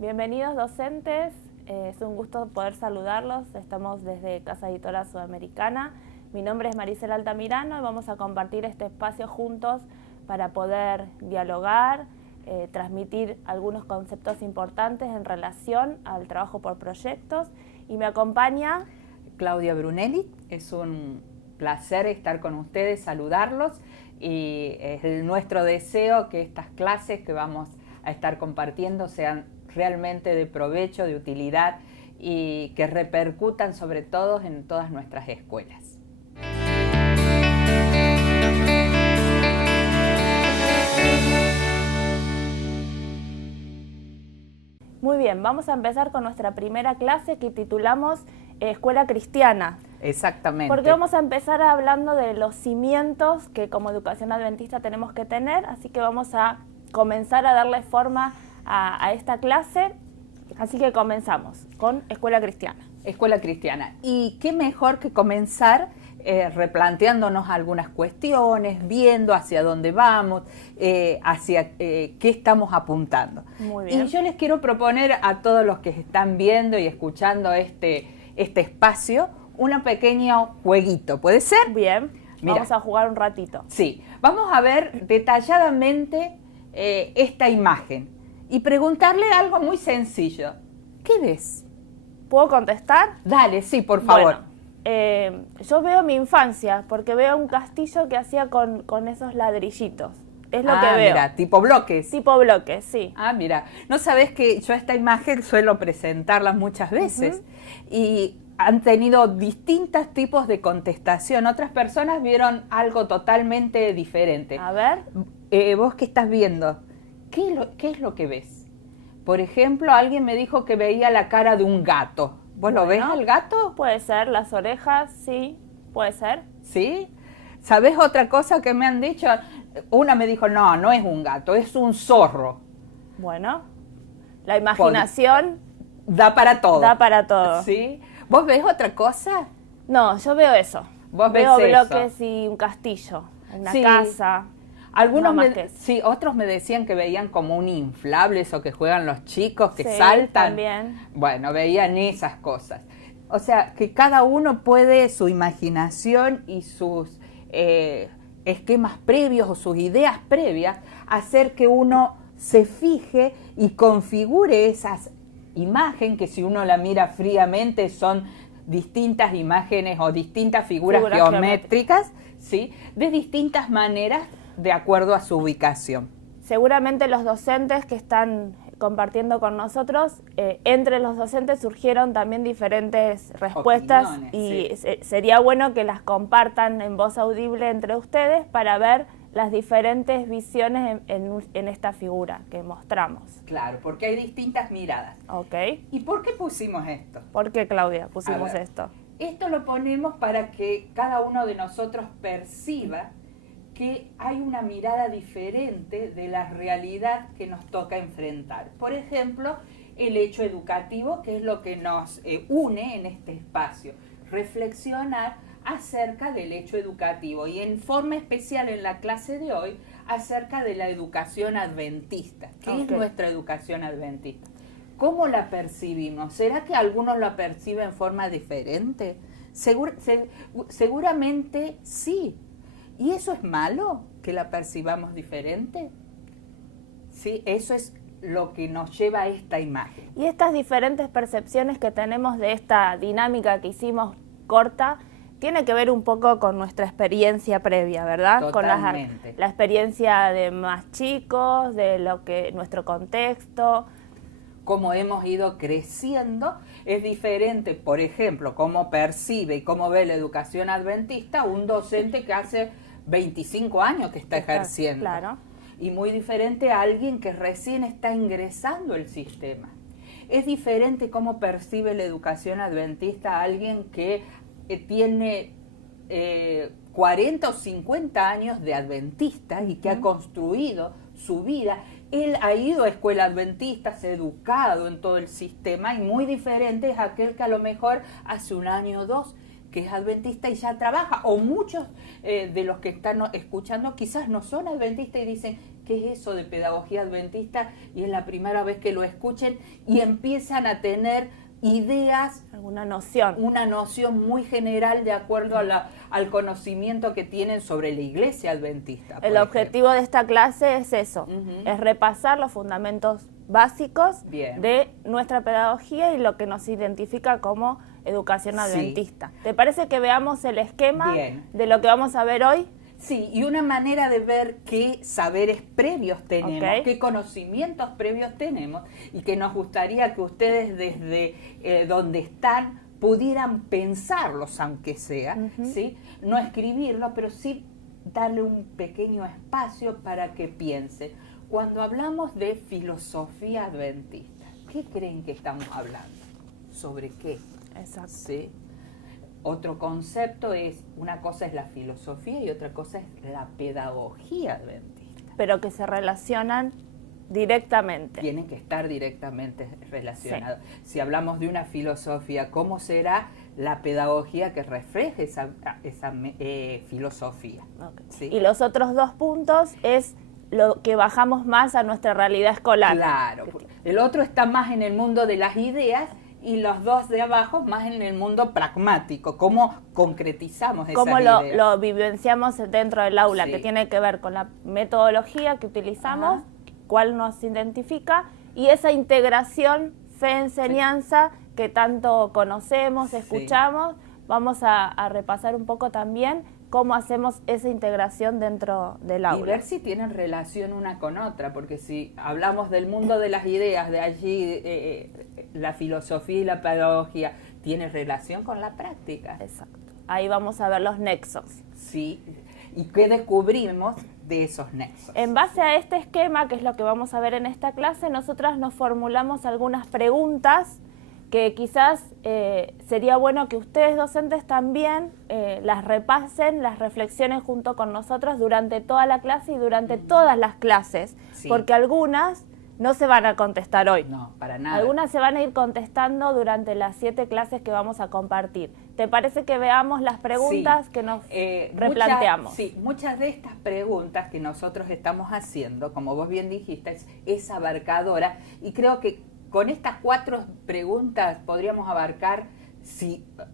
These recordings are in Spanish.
Bienvenidos docentes, es un gusto poder saludarlos. Estamos desde Casa Editora Sudamericana. Mi nombre es Maricela Altamirano y vamos a compartir este espacio juntos para poder dialogar, transmitir algunos conceptos importantes en relación al trabajo por proyectos. Y me acompaña Claudia Brunelli. Es un placer estar con ustedes, saludarlos, y es nuestro deseo que estas clases que vamos a estar compartiendo sean realmente de provecho, de utilidad y que repercutan sobre todo en todas nuestras escuelas. Muy bien, vamos a empezar con nuestra primera clase que titulamos Escuela Cristiana. Exactamente. Porque vamos a empezar hablando de los cimientos que como educación adventista tenemos que tener, así que vamos a comenzar a darle forma a esta clase, así que comenzamos con Escuela Cristiana. Escuela Cristiana. Y qué mejor que comenzar replanteándonos algunas cuestiones, viendo hacia dónde vamos, hacia qué estamos apuntando. Muy bien. Y yo les quiero proponer a todos los que están viendo y escuchando este espacio, un pequeño jueguito. ¿Puede ser? Bien, Mira. vamos a jugar un ratito. Sí, vamos a ver detalladamente esta imagen y preguntarle algo muy sencillo. ¿Qué ves? ¿Puedo contestar? Dale, sí, por favor. Bueno, yo veo mi infancia, porque veo un castillo que hacía con esos ladrillitos. Es lo que veo. Mira, tipo bloques. Tipo bloques, sí. Mira, no sabés que yo esta imagen suelo presentarla muchas veces y han tenido distintos tipos de contestación. Otras personas vieron algo totalmente diferente. A ver. Vos que estás viendo, ¿qué es lo que ves? Por ejemplo, alguien me dijo que veía la cara de un gato. ¿Vos lo ves al gato? Puede ser, las orejas, sí, puede ser. ¿Sí? ¿Sabés otra cosa que me han dicho? Una me dijo, no es un gato, es un zorro. Bueno, la imaginación da para todo. Da para todo. ¿Sí? ¿Vos ves otra cosa? No, yo veo eso. ¿Vos veo ves bloques eso? y un castillo, una sí. casa. Algunos sí, otros me decían que veían como un inflable, eso que juegan los chicos, que saltan. También. Bueno, veían esas cosas. O sea, que cada uno puede, su imaginación y sus esquemas previos o sus ideas previas, hacer que uno se fije y configure esas imágenes que si uno la mira fríamente son distintas imágenes o distintas figuras geométricas, ¿sí? De distintas maneras de acuerdo a su ubicación. Seguramente los docentes que están compartiendo con nosotros, entre los docentes surgieron también diferentes respuestas. Opiniones, y sería bueno que las compartan en voz audible entre ustedes para ver las diferentes visiones en esta figura que mostramos. Claro, porque hay distintas miradas. Ok. ¿Y por qué pusimos esto? ¿Por qué, Claudia, pusimos esto? Esto lo ponemos para que cada uno de nosotros perciba que hay una mirada diferente de la realidad que nos toca enfrentar. Por ejemplo, el hecho educativo, que es lo que nos une en este espacio. Reflexionar acerca del hecho educativo y en forma especial en la clase de hoy acerca de la educación adventista. ¿Qué es nuestra educación adventista? ¿Cómo la percibimos? ¿Será que algunos la perciben en forma diferente? Seguramente sí. ¿Y eso es malo, que la percibamos diferente? Sí, eso es lo que nos lleva a esta imagen. Y estas diferentes percepciones que tenemos de esta dinámica que hicimos corta, tiene que ver un poco con nuestra experiencia previa, ¿verdad? Totalmente. Con la experiencia de más chicos, de nuestro contexto. Cómo hemos ido creciendo es diferente, por ejemplo, cómo percibe y cómo ve la educación adventista un docente que hace 25 años que está ejerciendo. Claro. Y muy diferente a alguien que recién está ingresando al sistema. Es diferente cómo percibe la educación adventista a alguien que tiene 40 o 50 años de adventista y que ha construido su vida. Él ha ido a escuela adventista, se ha educado en todo el sistema y muy diferente es aquel que a lo mejor hace un año o dos que es adventista y ya trabaja, o muchos de los que están escuchando quizás no son adventistas y dicen, ¿qué es eso de pedagogía adventista? Y es la primera vez que lo escuchen y empiezan a tener ideas, alguna noción. Una noción muy general de acuerdo al conocimiento que tienen sobre la iglesia adventista. El objetivo de esta clase es eso, es repasar los fundamentos básicos de nuestra pedagogía y lo que nos identifica como educación adventista. ¿Te parece que veamos el esquema de lo que vamos a ver hoy? Sí, y una manera de ver qué saberes previos tenemos, qué conocimientos previos tenemos, y que nos gustaría que ustedes desde donde están pudieran pensarlos, aunque sea, ¿sí? No escribirlos, pero sí darle un pequeño espacio para que piensen. Cuando hablamos de filosofía adventista, ¿qué creen que estamos hablando? ¿Sobre qué? Exacto. ¿Sí? Otro concepto es, una cosa es la filosofía y otra cosa es la pedagogía adventista. Pero que se relacionan directamente. Tienen que estar directamente relacionados. Sí. Si hablamos de una filosofía, ¿cómo será la pedagogía que refleje esa filosofía? Okay. ¿Sí? Y los otros dos puntos es lo que bajamos más a nuestra realidad escolar. Claro. El otro está más en el mundo de las ideas, y los dos de abajo más en el mundo pragmático, cómo concretizamos esas ideas. Cómo lo vivenciamos dentro del aula, que tiene que ver con la metodología que utilizamos, cuál nos identifica, y esa integración fe-enseñanza que tanto conocemos, escuchamos. Vamos a repasar un poco también cómo hacemos esa integración dentro del aula. Y ver si tienen relación una con otra, porque si hablamos del mundo de las ideas, de allí la filosofía y la pedagogía, tiene relación con la práctica. Exacto. Ahí vamos a ver los nexos. Sí, ¿y qué descubrimos de esos nexos? En base a este esquema, que es lo que vamos a ver en esta clase, nosotras nos formulamos algunas preguntas que quizás sería bueno que ustedes docentes también las repasen, las reflexionen junto con nosotros durante toda la clase y durante todas las clases, porque algunas no se van a contestar hoy. No, para nada. Algunas se van a ir contestando durante las 7 clases que vamos a compartir. ¿Te parece que veamos las preguntas que nos replanteamos? Muchas de estas preguntas que nosotros estamos haciendo, como vos bien dijiste, es abarcadora, y creo que con estas 4 preguntas podríamos abarcar,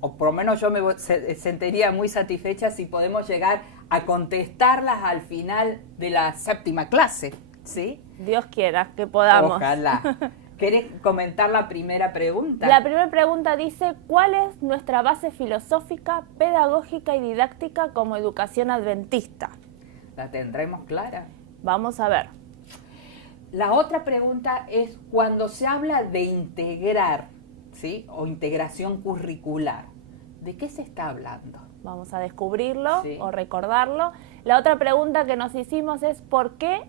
o por lo menos yo me sentiría muy satisfecha si podemos llegar a contestarlas al final de la 7ª clase, ¿sí? Dios quiera que podamos. Ojalá. ¿Querés comentar la primera pregunta? La primera pregunta dice, ¿cuál es nuestra base filosófica, pedagógica y didáctica como educación adventista? ¿La tendremos clara? Vamos a ver. La otra pregunta es, cuando se habla de integrar, ¿sí? O integración curricular, ¿de qué se está hablando? Vamos a descubrirlo o recordarlo. La otra pregunta que nos hicimos es, ¿por qué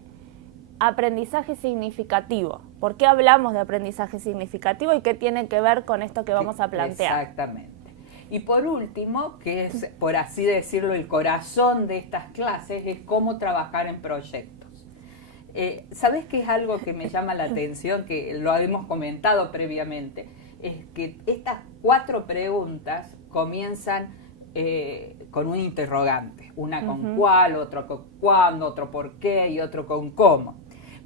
aprendizaje significativo? ¿Por qué hablamos de aprendizaje significativo y qué tiene que ver con esto que vamos a plantear? Exactamente. Y por último, que es, por así decirlo, el corazón de estas clases, es cómo trabajar en proyectos. ¿Sabes qué es algo que me llama la atención, que lo habíamos comentado previamente? Es que estas 4 preguntas comienzan con un interrogante, una con cuál, otro con cuándo, otro por qué y otro con cómo.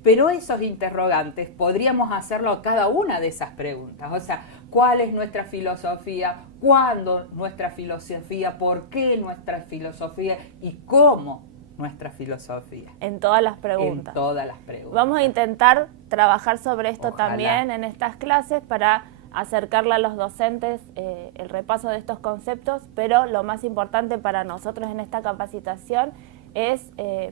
Pero esos interrogantes podríamos hacerlo a cada una de esas preguntas, o sea, ¿cuál es nuestra filosofía? ¿Cuándo nuestra filosofía? ¿Por qué nuestra filosofía? ¿Y cómo nuestra filosofía? En todas las preguntas. En todas las preguntas. Vamos a intentar trabajar sobre esto Ojalá. también en estas clases para acercarle a los docentes el repaso de estos conceptos, pero lo más importante para nosotros en esta capacitación es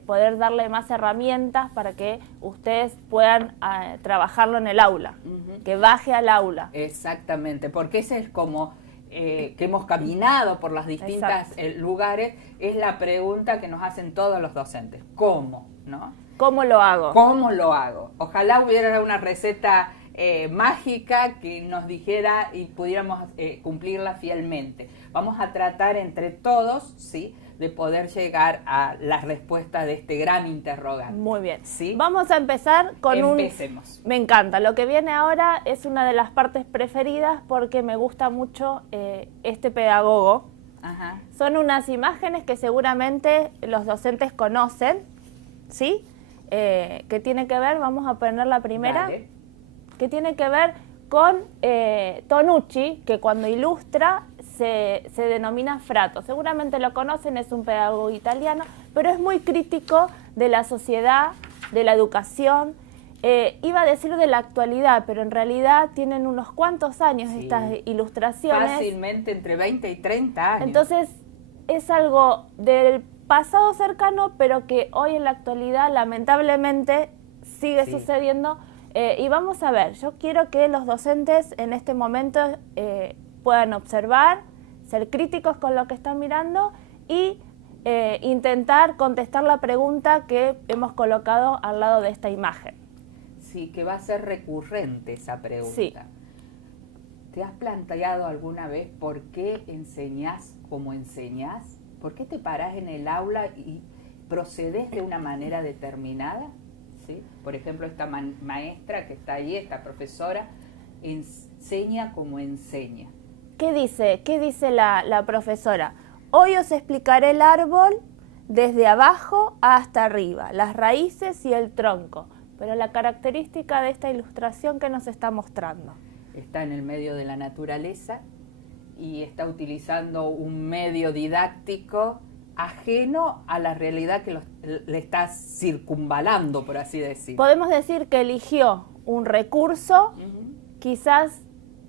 poder darle más herramientas para que ustedes puedan trabajarlo en el aula, que baje al aula. Exactamente, porque ese es como que hemos caminado por las distintas lugares, es la pregunta que nos hacen todos los docentes. ¿Cómo? ¿No? ¿Cómo lo hago? ¿Cómo lo hago? Ojalá hubiera una receta mágica que nos dijera y pudiéramos cumplirla fielmente. Vamos a tratar entre todos, ¿sí?, de poder llegar a la respuesta de este gran interrogante. Muy bien. ¿Sí? Vamos a empezar con Empecemos. Me encanta. Lo que viene ahora es una de las partes preferidas porque me gusta mucho este pedagogo. Ajá. Son unas imágenes que seguramente los docentes conocen, ¿sí? que tiene que ver, vamos a poner la primera, Dale. que tiene que ver con Tonucci, que cuando ilustra se denomina frato. Seguramente lo conocen, es un pedagogo italiano, pero es muy crítico de la sociedad, de la educación. Iba a decir de la actualidad, pero en realidad tienen unos cuantos años Sí. estas ilustraciones. Fácilmente entre 20 y 30 años. Entonces es algo del pasado cercano, pero que hoy en la actualidad lamentablemente sigue Sí. sucediendo. Y vamos a ver, yo quiero que los docentes en este momento puedan observar, ser críticos con lo que están mirando y intentar contestar la pregunta que hemos colocado al lado de esta imagen. Sí, que va a ser recurrente esa pregunta. Sí. ¿Te has planteado alguna vez por qué enseñás como enseñás? ¿Por qué te parás en el aula y procedes de una manera determinada? ¿Sí? Por ejemplo, esta maestra que está ahí, esta profesora, enseña como enseña. ¿Qué dice la profesora? Hoy os explicaré el árbol desde abajo hasta arriba, las raíces y el tronco. Pero la característica de esta ilustración, ¿qué nos está mostrando? Está en el medio de la naturaleza y está utilizando un medio didáctico ajeno a la realidad que le está circunvalando, por así decir. Podemos decir que eligió un recurso, quizás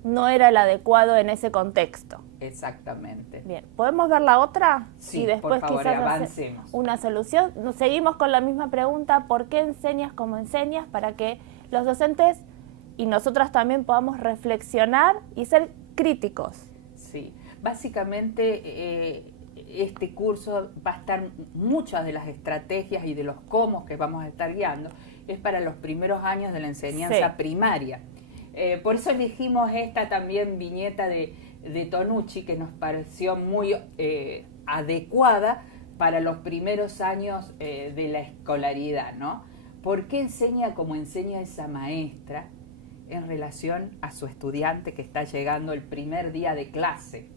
no era el adecuado en ese contexto. Exactamente. Bien, ¿podemos ver la otra? Sí, y después por favor, quizás avancemos. Una solución. Nos seguimos con la misma pregunta, ¿por qué enseñas como enseñas? Para que los docentes y nosotras también podamos reflexionar y ser críticos. Sí, básicamente este curso va a estar, muchas de las estrategias y de los cómo que vamos a estar guiando, es para los primeros años de la enseñanza Sí. primaria. Por eso elegimos esta también viñeta de Tonucci, que nos pareció muy adecuada para los primeros años de la escolaridad, ¿no? ¿Por qué enseña como enseña esa maestra en relación a su estudiante que está llegando el primer día de clase?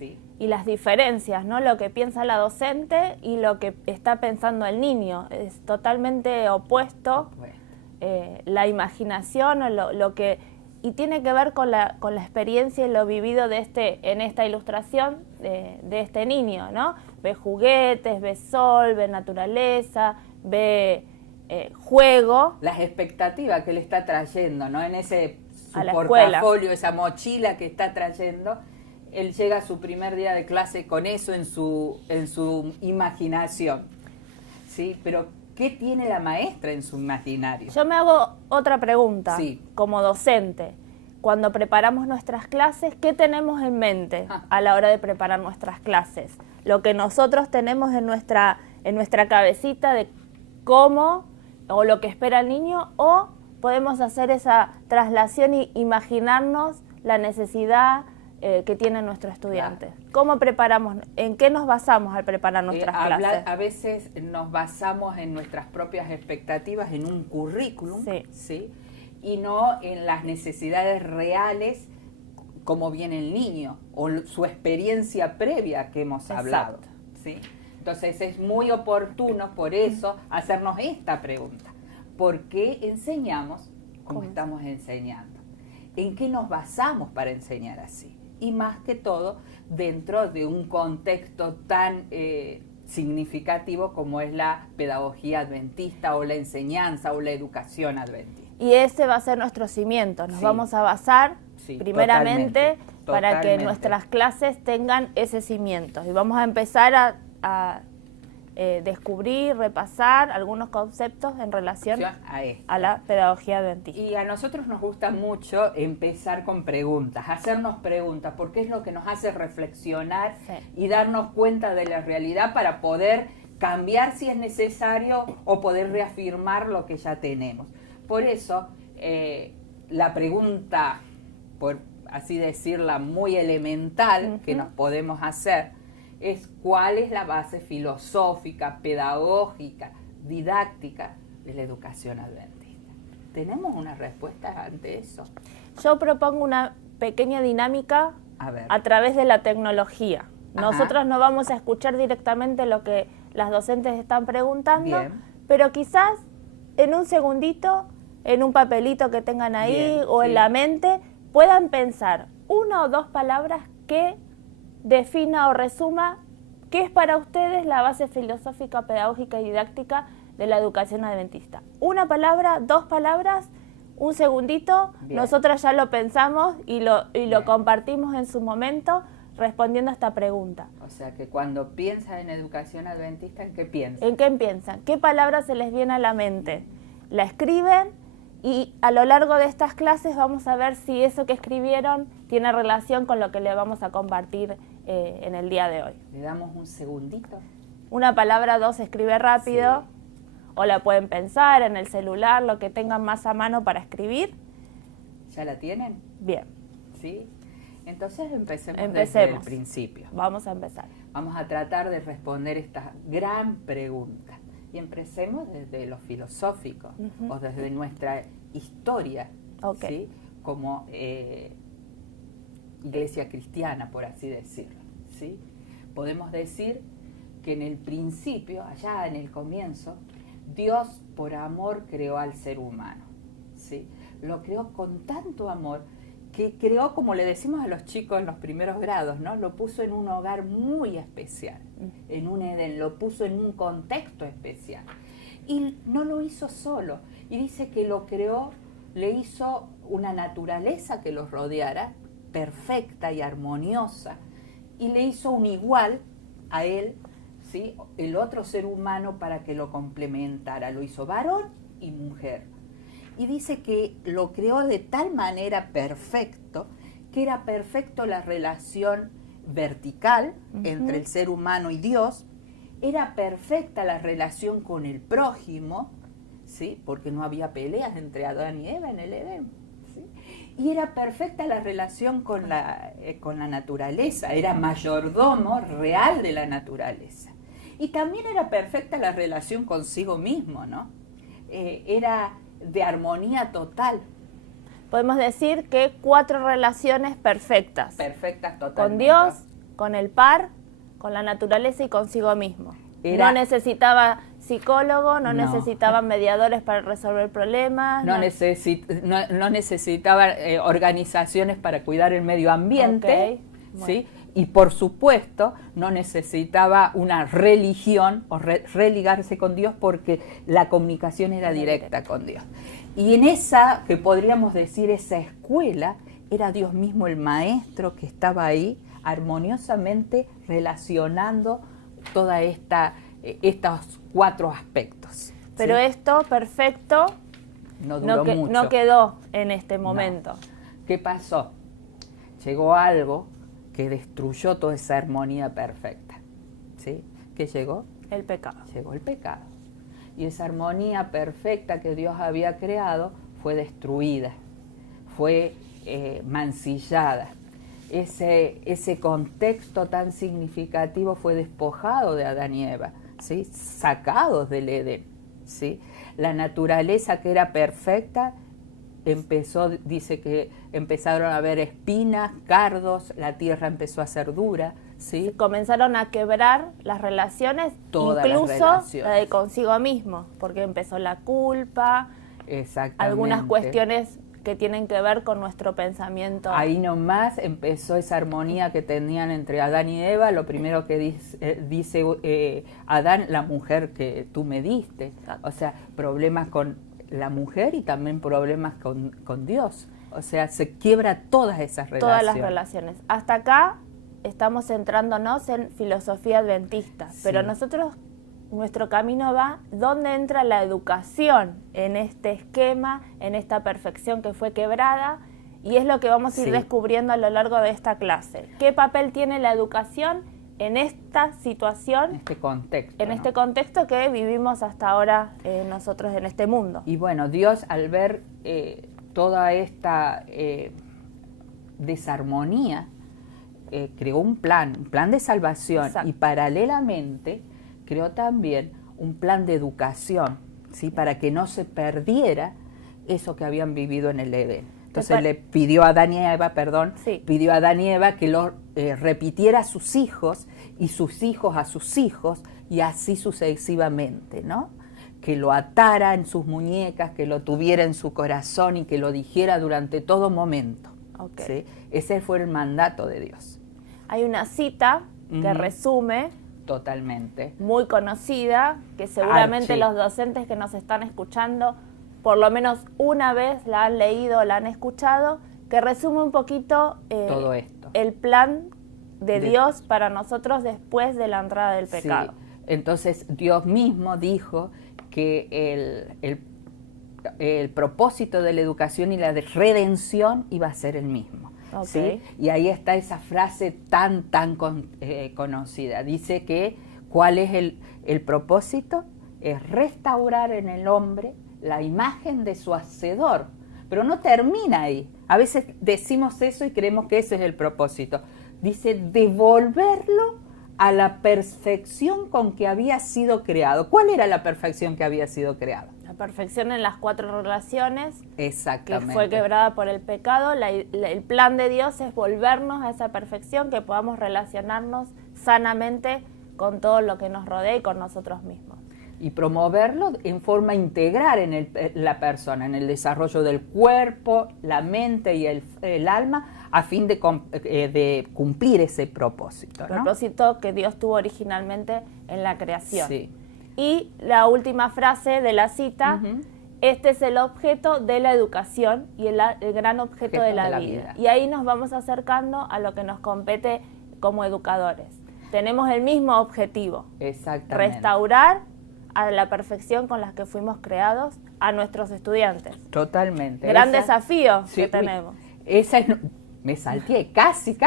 ¿Sí? Y las diferencias, ¿no? Lo que piensa la docente y lo que está pensando el niño. Es totalmente opuesto. Bueno. La imaginación o lo que... Y tiene que ver con la experiencia y lo vivido en esta ilustración de este niño, ¿no? Ve juguetes, ve sol, ve naturaleza, ve juego. Las expectativas que él está trayendo, ¿no? En ese su A la portafolio, esa mochila que está trayendo, él llega a su primer día de clase con eso en su imaginación, ¿sí? Pero ¿qué tiene la maestra en su imaginario? Yo me hago otra pregunta, Sí. como docente. Cuando preparamos nuestras clases, ¿qué tenemos en mente a la hora de preparar nuestras clases? Lo que nosotros tenemos en nuestra cabecita de cómo o lo que espera el niño, o podemos hacer esa traslación y imaginarnos la necesidad que tiene nuestro estudiante. Claro. ¿Cómo preparamos? ¿En qué nos basamos al preparar nuestras clases? A veces nos basamos en nuestras propias expectativas, en un currículum, Sí. ¿sí? Y no en las necesidades reales como viene el niño o su experiencia previa que hemos hablado. ¿Sí? Entonces es muy oportuno por eso hacernos esta pregunta. ¿Por qué enseñamos como estamos enseñando? ¿En qué nos basamos para enseñar así? Y más que todo dentro de un contexto tan significativo como es la pedagogía adventista o la enseñanza o la educación adventista. Y ese va a ser nuestro cimiento. Nos Sí. vamos a basar Sí, primeramente para que totalmente. nuestras clases tengan ese cimiento. Y vamos a empezar a descubrir, repasar algunos conceptos en relación a la pedagogía adventista. Y a nosotros nos gusta mucho empezar con preguntas, hacernos preguntas, porque es lo que nos hace reflexionar y darnos cuenta de la realidad para poder cambiar si es necesario o poder reafirmar lo que ya tenemos. Por eso, la pregunta, por así decirla, muy elemental que nos podemos hacer es cuál es la base filosófica, pedagógica, didáctica de la educación adventista. ¿Tenemos una respuesta ante eso? Yo propongo una pequeña dinámica a través de la tecnología. Nosotros no vamos a escuchar directamente lo que las docentes están preguntando, pero quizás en un segundito, en un papelito que tengan ahí Bien, o sí. en la mente, puedan pensar una o dos palabras que defina o resuma qué es para ustedes la base filosófica, pedagógica y didáctica de la educación adventista. Una palabra, dos palabras, un segundito, Bien. nosotros ya lo pensamos y lo Bien. compartimos en su momento respondiendo a esta pregunta. O sea que cuando piensas en educación adventista, ¿en qué piensas? ¿En qué piensan? ¿Qué palabra se les viene a la mente? La escriben y a lo largo de estas clases vamos a ver si eso que escribieron tiene relación con lo que le vamos a compartir en el día de hoy. Le damos un segundito. Una palabra, dos, se escribe rápido, Sí. o la pueden pensar en el celular, lo que tengan más a mano para escribir. ¿Ya la tienen? Bien, ¿Sí? Entonces desde el Empecemos. principio. vamos a empezar. Vamos a tratar de responder esta gran pregunta. Y empecemos desde lo filosófico, Ujú. o desde nuestra historia, Ok. ¿sí? Como iglesia cristiana, por así decirlo, ¿sí? Podemos decir que en el principio, allá en el comienzo, Dios por amor creó al ser humano, ¿sí? Lo creó con tanto amor que creó, como le decimos a los chicos en los primeros grados, ¿no? Lo puso en un hogar muy especial, en un Edén, lo puso en un contexto especial. Y no lo hizo solo, y dice que lo creó, le hizo una naturaleza que los rodeara, perfecta y armoniosa, y le hizo un igual a él, ¿sí? El otro ser humano para que lo complementara, lo hizo varón y mujer. Y dice que lo creó de tal manera perfecto, que era perfecto la relación vertical entre el ser humano y Dios, era perfecta la relación con el prójimo, ¿sí? Porque no había peleas entre Adán y Eva en el Edén, ¿sí? Y era perfecta la relación con la naturaleza, era mayordomo real de la naturaleza. Y también era perfecta la relación consigo mismo, ¿no? Era de armonía total. Podemos decir que 4 relaciones perfectas. Perfectas totalmente. Con Dios, con el par, con la naturaleza y consigo mismo. Era- No necesitaba psicólogo, no No. necesitaba mediadores para resolver problemas. No necesitaba organizaciones para cuidar el medio ambiente, Ok, ¿sí? Y por supuesto no necesitaba una religión o religarse con Dios, porque la comunicación era directa con Dios. Y en esa, que podríamos decir, esa escuela, era Dios mismo el maestro que estaba ahí armoniosamente relacionando toda estos 4 aspectos. Pero ¿sí? esto perfecto No duró mucho. no quedó en este momento. ¿Qué pasó? Llegó algo que destruyó toda esa armonía perfecta. ¿Sí? ¿Qué llegó? El pecado. Llegó el pecado. Y esa armonía perfecta que Dios había creado fue destruida, fue mancillada. Ese contexto tan significativo fue despojado de Adán y Eva, ¿sí? Sacados del Edén, ¿sí? La naturaleza que era perfecta dice que empezaron a haber espinas, cardos, la tierra empezó a ser dura, ¿sí? Comenzaron a quebrar las relaciones, Todas las incluso relaciones. la de consigo mismo, porque empezó la culpa, Exactamente. algunas cuestiones que tienen que ver con nuestro pensamiento. Ahí nomás empezó esa armonía que tenían entre Adán y Eva. Lo primero que dice Adán, la mujer que tú me diste. Exacto. O sea, problemas con la mujer y también problemas con Dios. O sea, se quiebra todas esas relaciones. Todas las relaciones. Hasta acá estamos centrándonos en filosofía adventista, Sí. pero nuestro camino va dónde entra la educación en este esquema, en esta perfección que fue quebrada, y es lo que vamos a ir Sí. descubriendo a lo largo de esta clase. ¿Qué papel tiene la educación en esta situación, En este contexto. en ¿no? este contexto que vivimos hasta ahora nosotros en este mundo? Y bueno, Dios, al ver toda esta desarmonía, creó un plan de salvación. Exacto. Y paralelamente creó también un plan de educación, ¿sí? Para que no se perdiera eso que habían vivido en el Edén. Entonces le pidió a Adán y Eva, Sí. pidió a Adán y Eva que lo repitiera a sus hijos y sus hijos a sus hijos, y así sucesivamente, ¿no? que lo atara en sus muñecas, que lo tuviera en su corazón y que lo dijera durante todo momento. Okay. ¿Sí? Ese fue el mandato de Dios. Hay una cita que resume, totalmente, muy conocida, que seguramente Archie. los docentes que nos están escuchando por lo menos una vez la han leído, la han escuchado, que resume un poquito todo esto. el plan de Dios para nosotros después de la entrada del pecado. Sí. Entonces Dios mismo dijo que el propósito de la educación y la de redención iba a ser el mismo. Okay. ¿Sí? Y ahí está esa frase tan conocida. Dice que ¿cuál es el propósito? Es restaurar en el hombre la imagen de su hacedor. Pero no termina ahí. A veces decimos eso y creemos que ese es el propósito. Dice devolverlo a la perfección con que había sido creado. ¿Cuál era la perfección que había sido creada? La perfección en las 4 relaciones. Exactamente. Que fue quebrada por el pecado. El plan de Dios es volvernos a esa perfección, que podamos relacionarnos sanamente con todo lo que nos rodea y con nosotros mismos. Y promoverlo en forma integral en la persona, en el desarrollo del cuerpo, la mente y el alma, a fin de cumplir ese propósito, ¿no? Propósito que Dios tuvo originalmente en la creación. Sí. Y la última frase de la cita, este es el objeto de la educación y el gran objeto de la vida. Y ahí nos vamos acercando a lo que nos compete como educadores. Tenemos el mismo objetivo. Exactamente. Restaurar a la perfección con la que fuimos creados a nuestros estudiantes. Totalmente. Gran desafío que sí, tenemos. Esa es, me salteé, casi.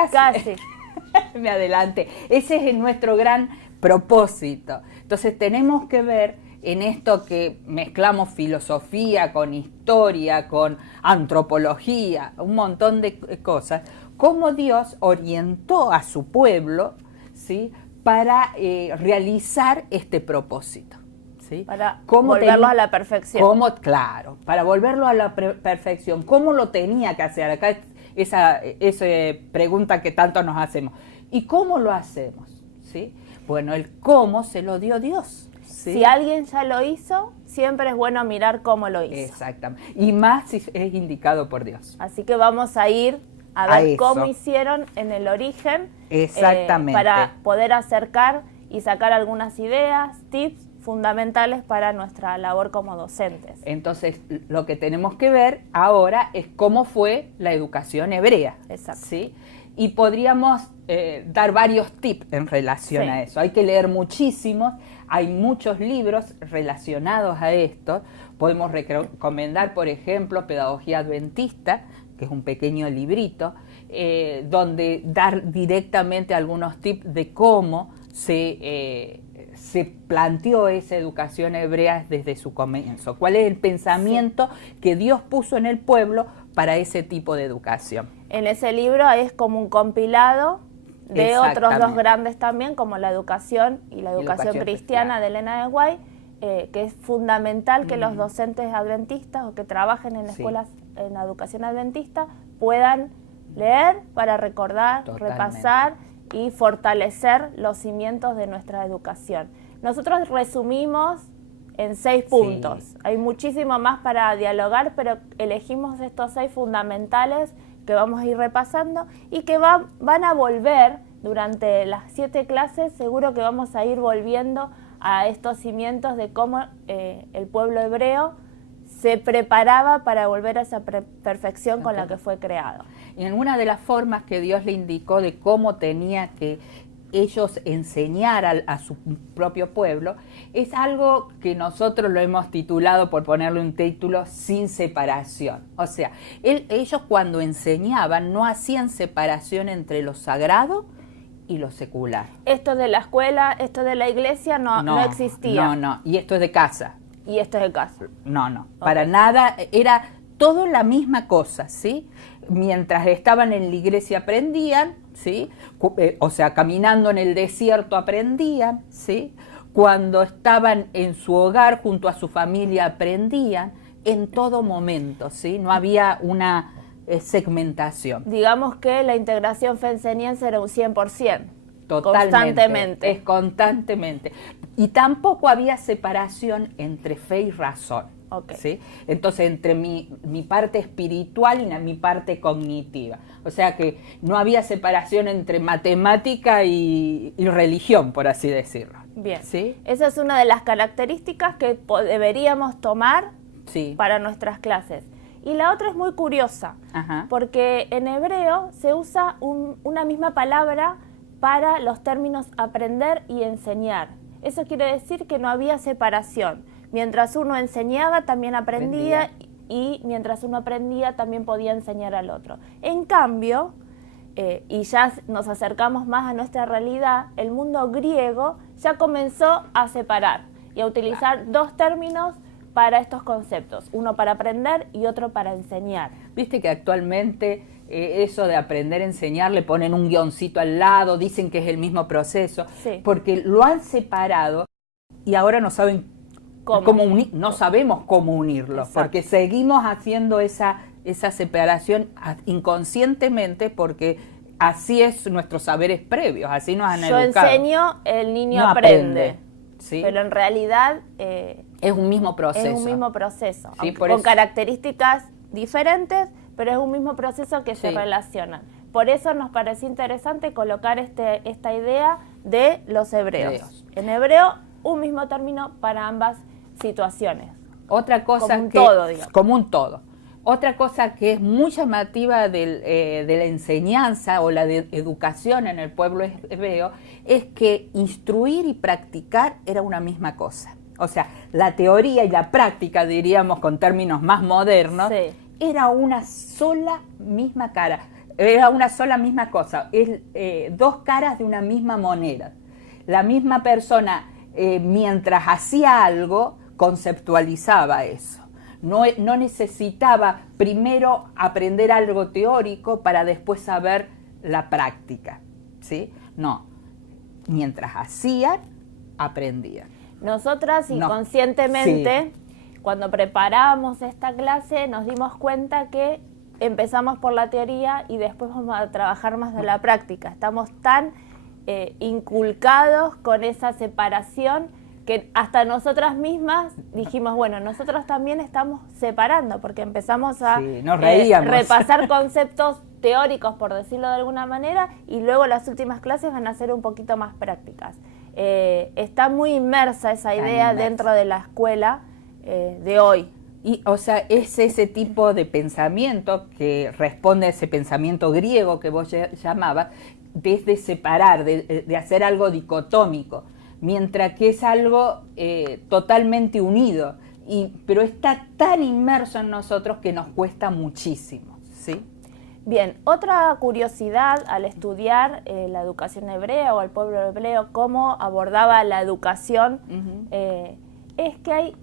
Me adelanté. Ese es nuestro gran propósito. Entonces tenemos que ver en esto que mezclamos filosofía con historia, con antropología, un montón de cosas, cómo Dios orientó a su pueblo, ¿sí?, para realizar este propósito. ¿Sí? Para volverlo a la perfección. Claro, para volverlo a la perfección. ¿Cómo lo tenía que hacer? Acá esa pregunta que tanto nos hacemos. ¿Y cómo lo hacemos? ¿Sí? Bueno, el cómo se lo dio Dios. ¿Sí? Si alguien ya lo hizo, siempre es bueno mirar cómo lo hizo. Exactamente. Y más si es indicado por Dios. Así que vamos a ir a ver cómo hicieron en el origen. Exactamente. Para poder acercar y sacar algunas ideas, tips fundamentales para nuestra labor como docentes. Entonces, lo que tenemos que ver ahora es cómo fue la educación hebrea. Exacto. ¿Sí? Y podríamos dar varios tips en relación a eso. Hay que leer muchísimos, hay muchos libros relacionados a esto. Podemos recomendar, por ejemplo, Pedagogía Adventista, que es un pequeño librito, donde dar directamente algunos tips de cómo se planteó esa educación hebrea desde su comienzo. ¿Cuál es el pensamiento que Dios puso en el pueblo para ese tipo de educación? En ese libro es como un compilado de otros 2 grandes también, como la educación y la educación cristiana de Elena de White, que es fundamental que los docentes adventistas o que trabajen en escuelas en la educación adventista puedan leer para recordar, repasar y fortalecer los cimientos de nuestra educación. Nosotros resumimos en 6 puntos. Hay muchísimo más para dialogar, pero elegimos estos 6 fundamentales que vamos a ir repasando y que van a volver durante las 7 clases. Seguro que vamos a ir volviendo a estos cimientos de cómo el pueblo hebreo se preparaba para volver a esa perfección con la que fue creado. Y en una de las formas que Dios le indicó de cómo tenía que ellos enseñar a su propio pueblo, es algo que nosotros lo hemos titulado, por ponerle un título, sin separación. O sea, ellos cuando enseñaban no hacían separación entre lo sagrado y lo secular. Esto de la escuela, esto de la iglesia no existía. No, y esto es de casa. Y esto es de casa. No, para nada, era todo la misma cosa, ¿sí? Mientras estaban en la iglesia aprendían, ¿sí? O sea, caminando en el desierto aprendían, ¿sí? Cuando estaban en su hogar junto a su familia aprendían, en todo momento, ¿sí? No había una segmentación. Digamos que la integración fe-enseñanza era un 100%. Totalmente. Constantemente. Es constantemente. Y tampoco había separación entre fe y razón. Okay. ¿Sí? Entonces, entre mi parte espiritual y mi parte cognitiva. O sea que no había separación entre matemática y religión, por así decirlo. Bien. ¿Sí? Esa es una de las características que deberíamos tomar sí. para nuestras clases. Y la otra es muy curiosa, Ajá. porque en hebreo se usa una misma palabra para los términos aprender y enseñar. Eso quiere decir que no había separación. Mientras uno enseñaba, también aprendía, y mientras uno aprendía, también podía enseñar al otro. En cambio, y ya nos acercamos más a nuestra realidad, el mundo griego ya comenzó a separar y a utilizar dos términos para estos conceptos, uno para aprender y otro para enseñar. Viste que actualmente eso de aprender a enseñar le ponen un guioncito al lado, dicen que es el mismo proceso, sí. porque lo han separado y ahora no saben cómo no sabemos cómo unirlo, exacto. Porque seguimos haciendo esa separación inconscientemente porque así es nuestros saberes previos, así nos han educado. Yo enseño, el niño no aprende. ¿Sí? Pero en realidad es un mismo proceso. Es un mismo proceso, sí, con características diferentes, pero es un mismo proceso que se relacionan. Por eso nos pareció interesante colocar esta idea de los hebreos. En hebreo, un mismo término para ambas situaciones. Otra cosa como un todo, digamos. Como un todo. Otra cosa que es muy llamativa de la enseñanza o la de educación en el pueblo hebreo es que instruir y practicar era una misma cosa. O sea, la teoría y la práctica, diríamos con términos más modernos, sí. Era una sola misma cara, era una sola misma cosa, dos caras de una misma moneda. La misma persona, mientras hacía algo, conceptualizaba eso. No necesitaba primero aprender algo teórico para después saber la práctica, ¿sí? No, mientras hacían, aprendían. Nosotras inconscientemente, cuando preparábamos esta clase, nos dimos cuenta que empezamos por la teoría y después vamos a trabajar más de la práctica. Estamos tan inculcados con esa separación que hasta nosotras mismas dijimos, bueno, nosotros también estamos separando, porque empezamos a repasar conceptos teóricos, por decirlo de alguna manera, y luego las últimas clases van a ser un poquito más prácticas. Está muy inmersa esa idea dentro de la escuela de hoy. Y, o sea, es ese tipo de pensamiento que responde a ese pensamiento griego que vos llamabas, desde separar, de hacer algo dicotómico, mientras que es algo totalmente unido, pero está tan inmerso en nosotros que nos cuesta muchísimo, ¿sí? Bien, otra curiosidad al estudiar la educación hebrea o el pueblo hebreo, cómo abordaba la educación, es que hay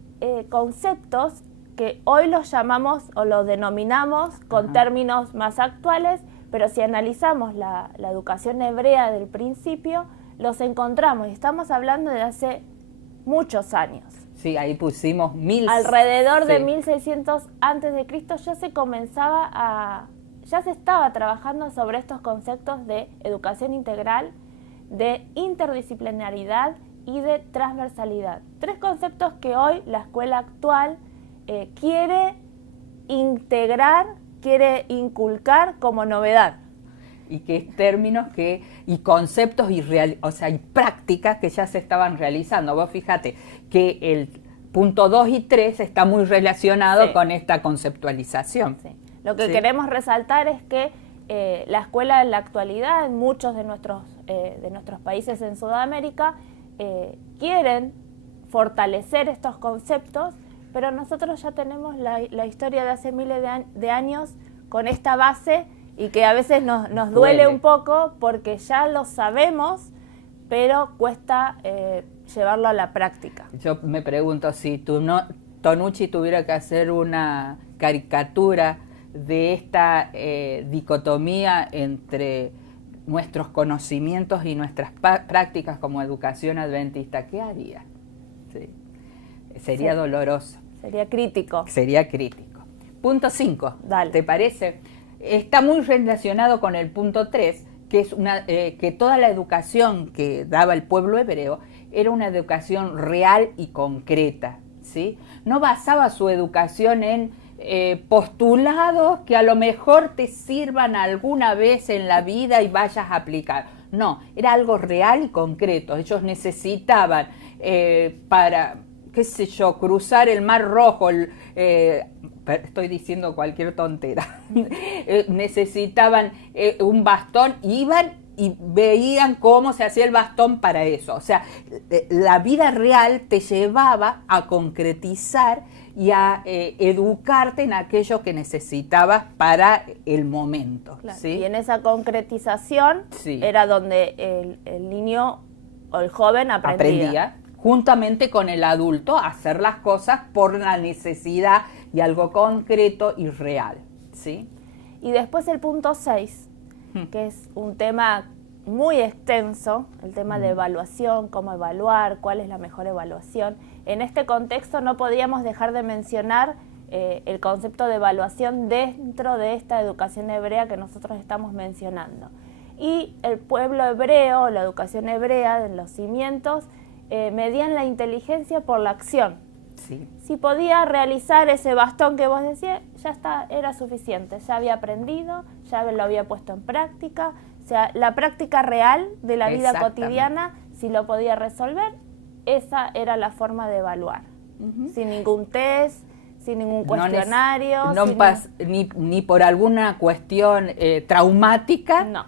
conceptos que hoy los llamamos o los denominamos con términos más actuales, pero si analizamos la educación hebrea del principio, los encontramos, y estamos hablando de hace muchos años. Sí, ahí pusimos alrededor de 1600 a.C. ya se estaba trabajando sobre estos conceptos de educación integral, de interdisciplinaridad y de transversalidad. Tres conceptos que hoy la escuela actual quiere integrar, quiere inculcar como novedad. Y que es términos y conceptos y prácticas que ya se estaban realizando. Vos fíjate que el punto 2 y 3 está muy relacionado con esta conceptualización. Sí. Lo que queremos resaltar es que la escuela en la actualidad, en muchos de nuestros países en Sudamérica, quieren fortalecer estos conceptos, pero nosotros ya tenemos la historia de hace miles de años con esta base, y que a veces nos duele un poco porque ya lo sabemos, pero cuesta llevarlo a la práctica. Yo me pregunto si Tonucci tuviera que hacer una caricatura de esta dicotomía entre nuestros conocimientos y nuestras prácticas como educación adventista, ¿qué haría? Sí. Sería doloroso. Sería crítico. Sería crítico. Punto 5, ¿te parece? Está muy relacionado con el punto 3, que es que toda la educación que daba el pueblo hebreo era una educación real y concreta, ¿sí? No basaba su educación en postulados que a lo mejor te sirvan alguna vez en la vida y vayas a aplicar. No, era algo real y concreto. Ellos necesitaban para, qué sé yo, cruzar el Mar Rojo, estoy diciendo cualquier tontera, necesitaban un bastón, iban y veían cómo se hacía el bastón para eso. O sea, la vida real te llevaba a concretizar y a educarte en aquello que necesitabas para el momento. Claro. ¿Sí? Y en esa concretización sí. era donde el niño o el joven aprendía. Juntamente con el adulto, a hacer las cosas por la necesidad y algo concreto y real. ¿Sí? Y después el punto 6, que es un tema muy extenso, el tema de evaluación, cómo evaluar, cuál es la mejor evaluación. En este contexto no podíamos dejar de mencionar el concepto de evaluación dentro de esta educación hebrea que nosotros estamos mencionando. Y el pueblo hebreo, la educación hebrea, de los cimientos, medían la inteligencia por la acción. Sí. Si podía realizar ese bastón que vos decías, ya está, era suficiente, ya había aprendido, ya lo había puesto en práctica, o sea, la práctica real de la vida cotidiana, si lo podía resolver, esa era la forma de evaluar, sin ningún test, sin ningún cuestionario. Ni por alguna cuestión traumática. No.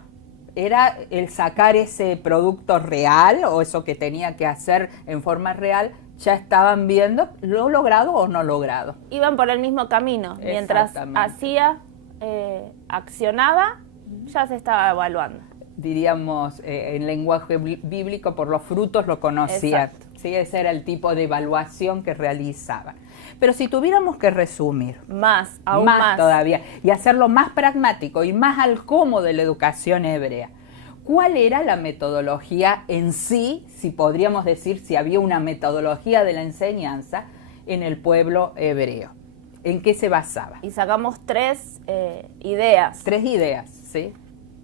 Era el sacar ese producto real o eso que tenía que hacer en forma real. Ya estaban viendo lo logrado o no logrado. Iban por el mismo camino. Mientras hacía, accionaba, ya se estaba evaluando. Diríamos en lenguaje bíblico, por los frutos lo conocía. ¿Sí? Ese era el tipo de evaluación que realizaban. Pero si tuviéramos que resumir, aún más todavía, y hacerlo más pragmático y más al cómo de la educación hebrea, ¿cuál era la metodología en sí, si podríamos decir si había una metodología de la enseñanza en el pueblo hebreo? ¿En qué se basaba? Y sacamos 3 ideas. 3 ideas, ¿sí?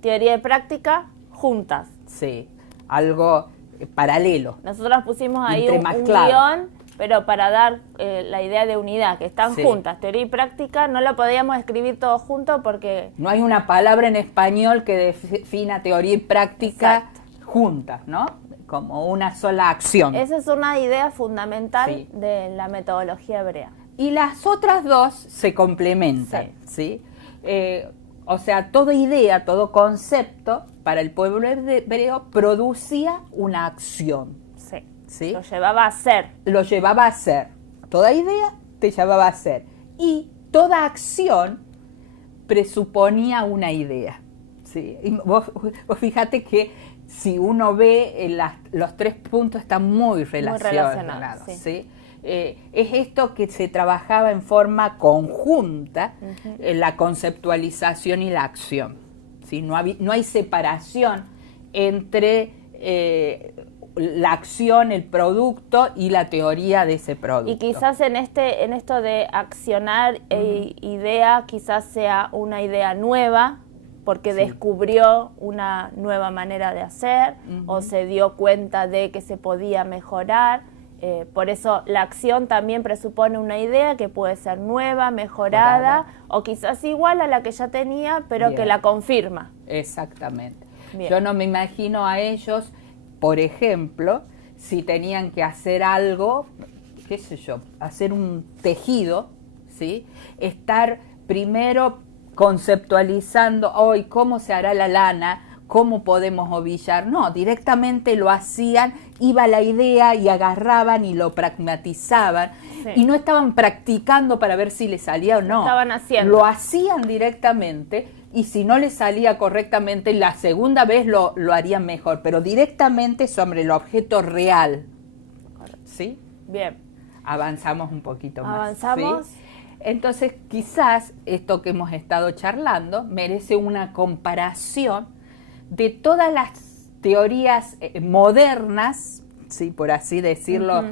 Teoría y práctica juntas. Sí, algo paralelo. Nosotros pusimos ahí un guión, pero para dar la idea de unidad, que están juntas. Teoría y práctica no lo podíamos escribir todo junto porque... No hay una palabra en español que defina teoría y práctica juntas, ¿no? Como una sola acción. Esa es una idea fundamental de la metodología hebrea. Y las otras 2 se complementan, ¿sí? O sea, toda idea, todo concepto para el pueblo hebreo producía una acción. ¿Sí? Lo llevaba a hacer. Lo llevaba a hacer. Toda idea te llevaba a hacer. Y toda acción presuponía una idea. ¿Sí? Y vos fíjate que si uno ve los 3 puntos están muy relacionados. ¿Sí? Es esto que se trabajaba en forma conjunta, la conceptualización y la acción. ¿Sí? No hay separación entre la acción, el producto y la teoría de ese producto. Y quizás en esto de accionar idea, quizás sea una idea nueva, porque descubrió una nueva manera de hacer, o se dio cuenta de que se podía mejorar. Por eso la acción también presupone una idea que puede ser nueva, mejorada, o quizás igual a la que ya tenía, pero que la confirma. Exactamente. Bien. Yo no me imagino a ellos, por ejemplo, si tenían que hacer algo, qué sé yo, hacer un tejido, ¿sí? Estar primero conceptualizando hoy cómo se hará la lana, cómo podemos ovillar. No, directamente lo hacían, iba la idea y agarraban y lo pragmatizaban. Y no estaban practicando para ver si les salía o no. Estaban haciendo. Lo hacían directamente. Y si no les salía correctamente, la segunda vez lo harían mejor, pero directamente sobre el objeto real. ¿Sí? Bien. Avanzamos un poquito más. Avanzamos. ¿Sí? Entonces, quizás esto que hemos estado charlando merece una comparación de todas las teorías modernas, ¿sí? Por así decirlo,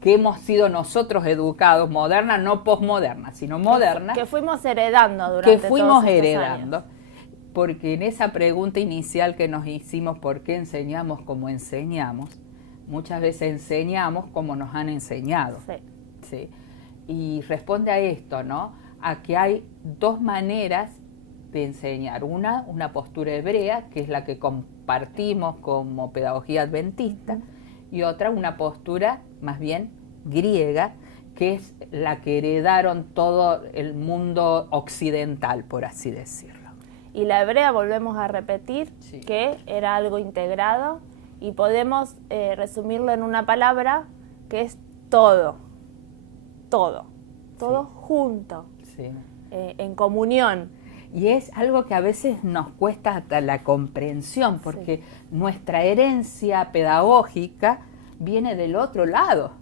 que hemos sido nosotros educados, modernas, no posmodernas, sino modernas. Que fuimos heredando durante todos estos años. Porque en esa pregunta inicial que nos hicimos, ¿por qué enseñamos como enseñamos? muchas veces enseñamos como nos han enseñado. Sí. ¿Sí? Y responde a esto, ¿no? A que hay dos maneras de enseñar. Una postura hebrea, que es la que compartimos como pedagogía adventista, y otra, una postura más bien griega, que es la que heredaron todo el mundo occidental, por así decirlo. Y la hebrea, volvemos a repetir, Sí. que era algo integrado, y podemos resumirlo en una palabra, que es todo. Todo Sí. junto, Sí. en comunión. Y es algo que a veces nos cuesta hasta la comprensión, porque nuestra herencia pedagógica viene del otro lado,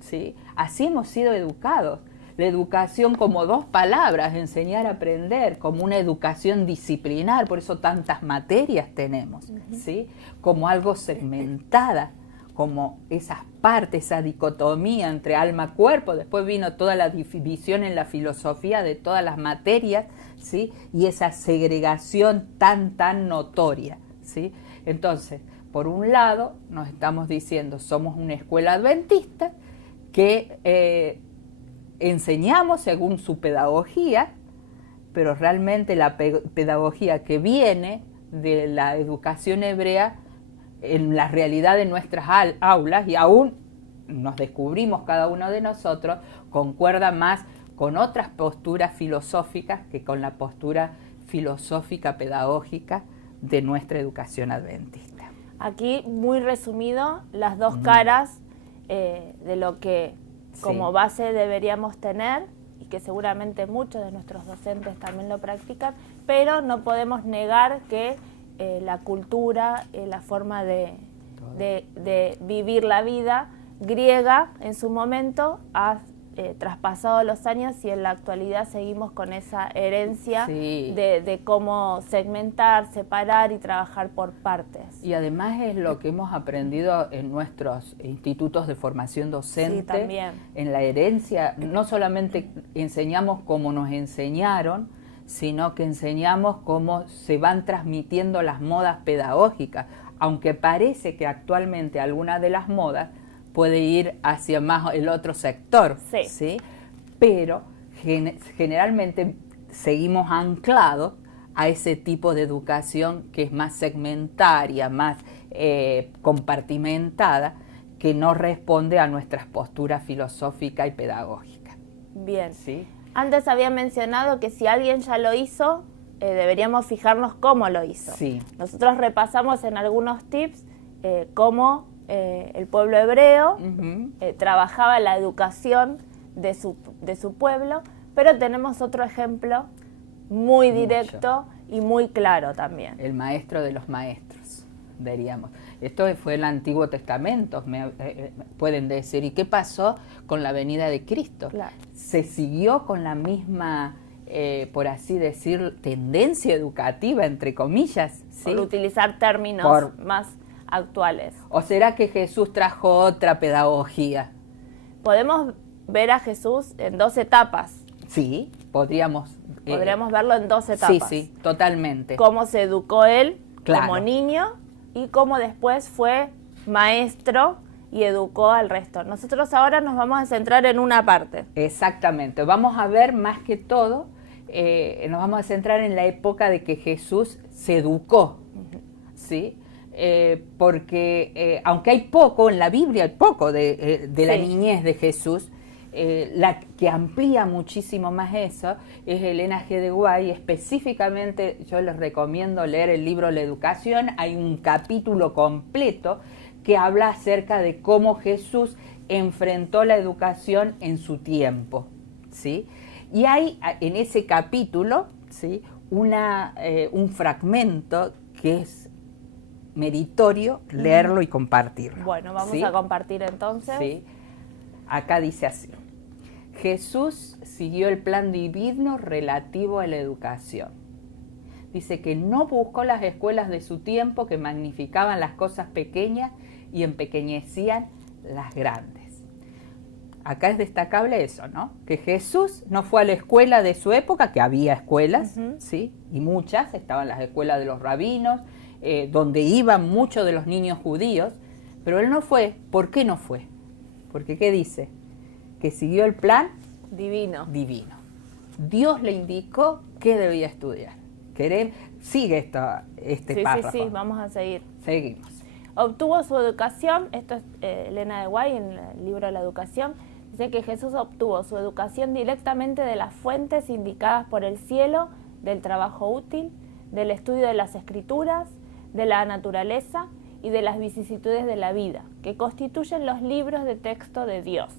¿sí? Así hemos sido educados. La educación como dos palabras, enseñar a aprender, como una educación disciplinar, por eso tantas materias tenemos, ¿sí? Como algo segmentada, como esas partes, esa dicotomía entre alma-cuerpo. Después vino toda la división en la filosofía de todas las materias, ¿sí? Y esa segregación tan notoria, ¿sí? Entonces, por un lado, nos estamos diciendo, somos una escuela adventista que enseñamos según su pedagogía, pero realmente la pedagogía que viene de la educación hebrea en la realidad de nuestras aulas, y aún nos descubrimos cada uno de nosotros, concuerda más con otras posturas filosóficas que con la postura filosófica pedagógica de nuestra educación adventista. Aquí, muy resumido, las dos caras de lo que como base deberíamos tener, y que seguramente muchos de nuestros docentes también lo practican, pero no podemos negar que la cultura, la forma de vivir la vida griega en su momento ha traspasado los años, y en la actualidad seguimos con esa herencia de cómo segmentar, separar y trabajar por partes. Y además es lo que hemos aprendido en nuestros institutos de formación docente, también. En la herencia. No solamente enseñamos como nos enseñaron, sino que enseñamos cómo se van transmitiendo las modas pedagógicas, aunque parece que actualmente alguna de las modas puede ir hacia más el otro sector, ¿sí? Pero generalmente seguimos anclados a ese tipo de educación que es más segmentaria, más compartimentada, que no responde a nuestras posturas filosóficas y pedagógicas. Bien. ¿Sí? Antes había mencionado que si alguien ya lo hizo, deberíamos fijarnos cómo lo hizo. Sí. Nosotros repasamos en algunos tips cómo el pueblo hebreo trabajaba la educación de su pueblo, pero tenemos otro ejemplo muy directo y muy claro también. El maestro de los maestros, diríamos. Esto fue el Antiguo Testamento, pueden decir. ¿Y qué pasó con la venida de Cristo? Claro. Se siguió con la misma, por así decir, tendencia educativa, entre comillas, ¿sí? Por utilizar términos más actuales. ¿O será que Jesús trajo otra pedagogía? Podemos ver a Jesús en dos etapas. Sí, podríamos verlo en dos etapas. Sí, totalmente. Cómo se educó él como Claro. niño y cómo después fue maestro y educó al resto. Nosotros ahora nos vamos a centrar en una parte. Exactamente. Vamos a ver más que todo, nos vamos a centrar en la época de que Jesús se educó, ¿sí? Porque aunque hay poco, en la Biblia hay poco de la niñez de Jesús, la que amplía muchísimo más eso es Elena G. de Guay. Específicamente yo les recomiendo leer el libro La Educación. Hay un capítulo completo que habla acerca de cómo Jesús enfrentó la educación en su tiempo, ¿sí? Y hay en ese capítulo, ¿sí?, un fragmento que es meritorio leerlo y compartirlo. Bueno, vamos ¿sí? a compartir entonces. Sí. Acá dice así: Jesús siguió el plan divino relativo a la educación. Dice que no buscó las escuelas de su tiempo que magnificaban las cosas pequeñas y empequeñecían las grandes. Acá es destacable eso, ¿no? Que Jesús no fue a la escuela de su época, que había escuelas, ¿sí? Y muchas, estaban las escuelas de los rabinos, donde iban muchos de los niños judíos, Pero él no fue. ¿Por qué no fue? Porque ¿qué dice? Que siguió el plan divino. Dios le indicó qué debía estudiar. Sigue este párrafo. Sí, vamos a seguir. Seguimos. Obtuvo su educación, esto es Elena de White en el libro La Educación, dice que Jesús obtuvo su educación directamente de las fuentes indicadas por el cielo, del trabajo útil, del estudio de las escrituras, de la naturaleza y de las vicisitudes de la vida, que constituyen los libros de texto de Dios,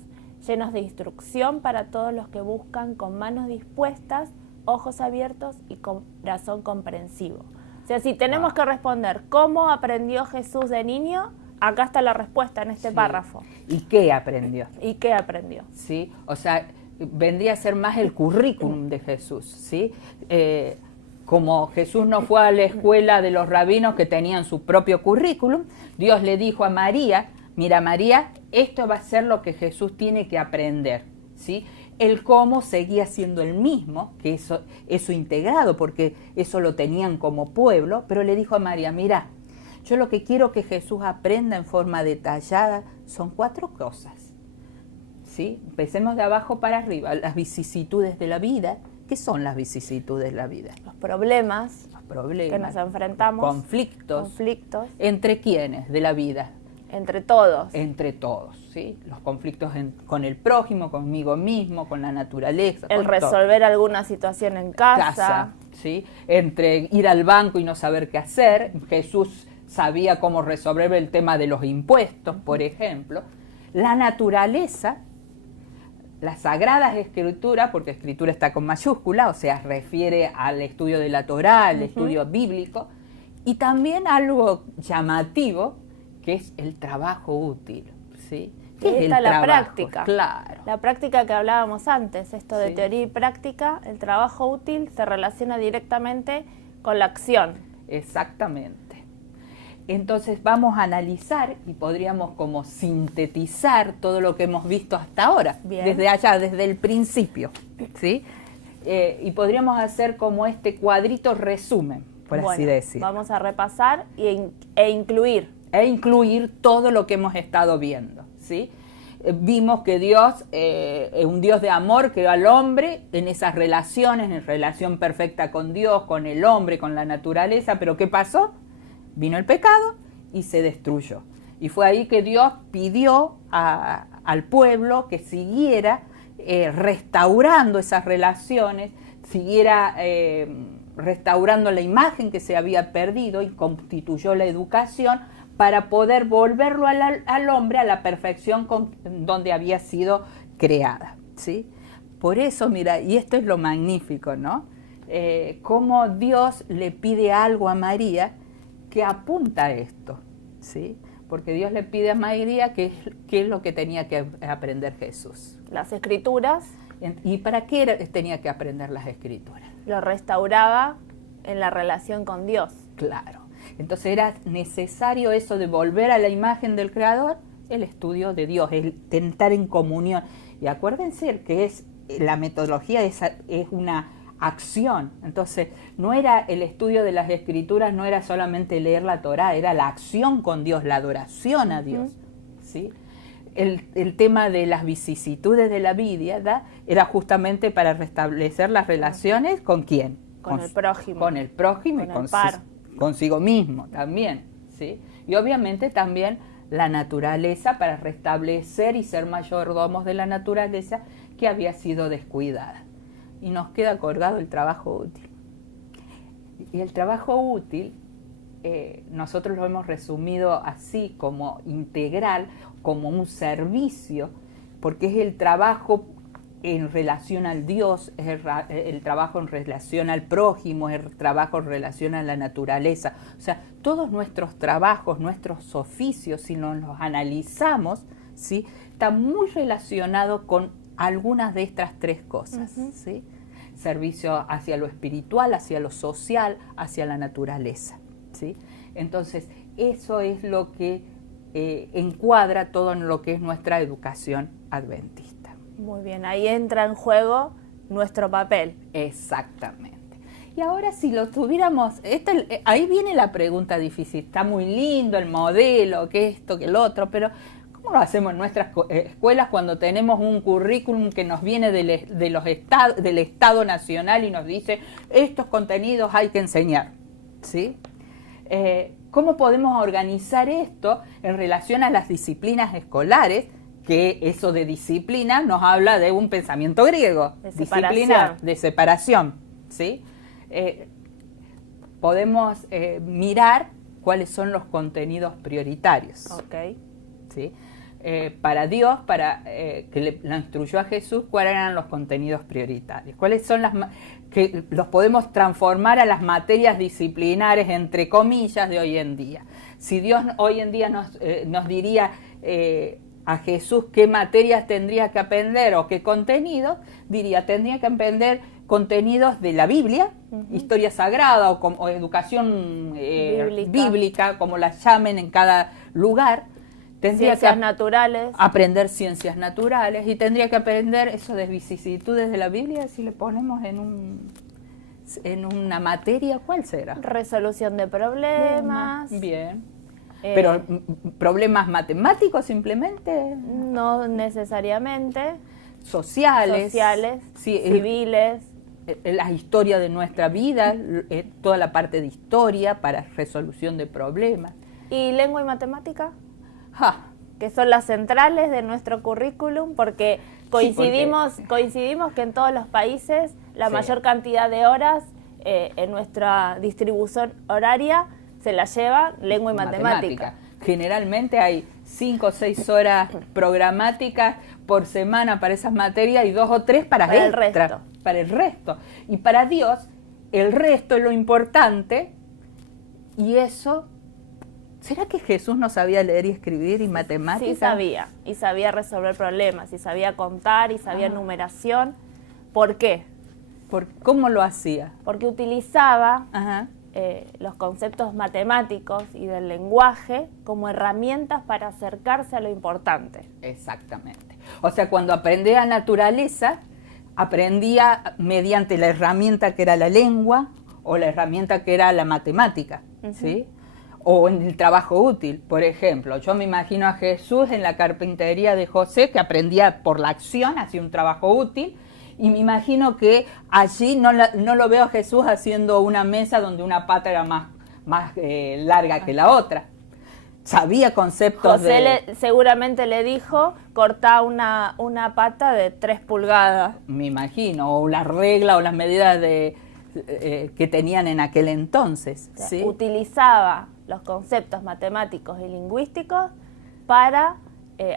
llenos de instrucción para todos los que buscan con manos dispuestas, ojos abiertos y corazón comprensivo. O sea, si tenemos que responder cómo aprendió Jesús de niño, acá está la respuesta en este párrafo. ¿Y qué aprendió? Sí, o sea, vendría a ser más el currículum de Jesús, ¿sí? Como Jesús no fue a la escuela de los rabinos que tenían su propio currículum, Dios le dijo a María, mira María, esto va a ser lo que Jesús tiene que aprender, ¿sí? El cómo seguía siendo el mismo, que eso integrado, porque eso lo tenían como pueblo, pero le dijo a María, mira, yo lo que quiero que Jesús aprenda en forma detallada son 4 cosas, ¿sí? Empecemos de abajo para arriba, las vicisitudes de la vida. ¿Qué son las vicisitudes de la vida? Los problemas que nos enfrentamos. Conflictos. ¿Entre quiénes de la vida? Entre todos. Entre todos, ¿sí? Los conflictos con el prójimo, conmigo mismo, con la naturaleza. El resolver alguna situación en casa. ¿Sí? Entre ir al banco y no saber qué hacer. Jesús sabía cómo resolver el tema de los impuestos, por ejemplo. La naturaleza, las sagradas escrituras, porque escritura está con mayúscula, o sea, refiere al estudio de la Torá, al estudio bíblico, y también algo llamativo, que es el trabajo útil, ¿sí? ¿Qué es la práctica? Claro. La práctica que hablábamos antes, esto de teoría y práctica, el trabajo útil se relaciona directamente con la acción. Exactamente. Entonces vamos a analizar y podríamos como sintetizar todo lo que hemos visto hasta ahora, desde el principio, ¿sí? Y podríamos hacer como este cuadrito resumen, por así decir. Vamos a repasar e incluir todo lo que hemos estado viendo, ¿sí? Vimos que Dios es un Dios de amor, creó al hombre en esas relaciones, en relación perfecta con Dios, con el hombre, con la naturaleza, pero ¿qué pasó? Vino el pecado y se destruyó. Y fue ahí que Dios pidió al pueblo que siguiera restaurando esas relaciones, siguiera restaurando la imagen que se había perdido y constituyó la educación para poder volverlo al hombre a la perfección donde había sido creada, ¿sí? Por eso, mira, y esto es lo magnífico, ¿no? Cómo Dios le pide algo a María que apunta a esto, ¿sí? Porque Dios le pide a María qué es lo que tenía que aprender Jesús. Las escrituras. ¿Y para qué tenía que aprender las escrituras? Lo restauraba en la relación con Dios. Claro. Entonces era necesario eso de volver a la imagen del Creador, el estudio de Dios, el estar en comunión. Y acuérdense que la metodología es una acción. Entonces no era el estudio de las escrituras, no era solamente leer la Torá, era la acción con Dios, la adoración a Dios, ¿sí? El tema de las vicisitudes de la vida era justamente para restablecer las relaciones ¿con quién? Con el prójimo. Con el prójimo con y consigo mismo también, ¿sí? Y obviamente también la naturaleza para restablecer y ser mayordomos de la naturaleza que había sido descuidada. Y nos queda colgado el trabajo útil. Y el trabajo útil, nosotros lo hemos resumido así, como integral, como un servicio, porque es el trabajo en relación al Dios, es el trabajo en relación al prójimo, es el trabajo en relación a la naturaleza. O sea, todos nuestros trabajos, nuestros oficios, si nos los analizamos, ¿sí?, están muy relacionados con algunas de estas 3 cosas, ¿sí? Servicio hacia lo espiritual, hacia lo social, hacia la naturaleza, ¿sí? Entonces, eso es lo que encuadra todo en lo que es nuestra educación adventista. Muy bien, ahí entra en juego nuestro papel. Exactamente. Y ahora si lo tuviéramos, ahí viene la pregunta difícil, está muy lindo el modelo, que esto, que el otro, pero ¿cómo lo hacemos en nuestras escuelas cuando tenemos un currículum que nos viene del Estado Nacional y nos dice estos contenidos hay que enseñar? ¿Sí? ¿Cómo podemos organizar esto en relación a las disciplinas escolares? Que eso de disciplina nos habla de un pensamiento griego, disciplina de separación, ¿sí? Podemos mirar cuáles son los contenidos prioritarios. Okay. ¿Sí? Para Dios, que lo instruyó a Jesús, cuáles eran los contenidos prioritarios, cuáles son que los podemos transformar a las materias disciplinares, entre comillas, de hoy en día. Si Dios hoy en día nos diría a Jesús qué materias tendría que aprender o qué contenidos, diría, tendría que aprender contenidos de la Biblia, historia sagrada o educación bíblica, como las llamen en cada lugar. Tendría ciencias naturales. Aprender ciencias naturales y tendría que aprender eso de vicisitudes de la Biblia. Si le ponemos en una materia, ¿cuál será? Resolución de problemas. Bien. Pero problemas matemáticos simplemente. No necesariamente. Sociales. Sí, civiles. La historia de nuestra vida, toda la parte de historia para resolución de problemas. ¿Y lengua y matemática? Que son las centrales de nuestro currículum, porque coincidimos que en todos los países la mayor cantidad de horas en nuestra distribución horaria se la lleva lengua y matemática. Generalmente hay 5 o 6 horas programáticas por semana para esas materias y 2 o 3 para el resto. Y para Dios, el resto es lo importante, y eso... ¿Será que Jesús no sabía leer y escribir y matemáticas? Sí sabía, y sabía resolver problemas, y sabía contar, y sabía numeración. ¿Por qué? ¿Cómo lo hacía? Porque utilizaba los conceptos matemáticos y del lenguaje como herramientas para acercarse a lo importante. Exactamente. O sea, cuando aprendía naturaleza, aprendía mediante la herramienta que era la lengua o la herramienta que era la matemática, ¿sí? O en el trabajo útil, por ejemplo. Yo me imagino a Jesús en la carpintería de José, que aprendía por la acción, hacía un trabajo útil, y me imagino que allí no lo veo a Jesús haciendo una mesa donde una pata era más larga que la otra. Sabía conceptos seguramente le dijo, cortá una pata de 3 pulgadas. Me imagino, o la regla o las medidas que tenían en aquel entonces. ¿Sí? Utilizaba los conceptos matemáticos y lingüísticos para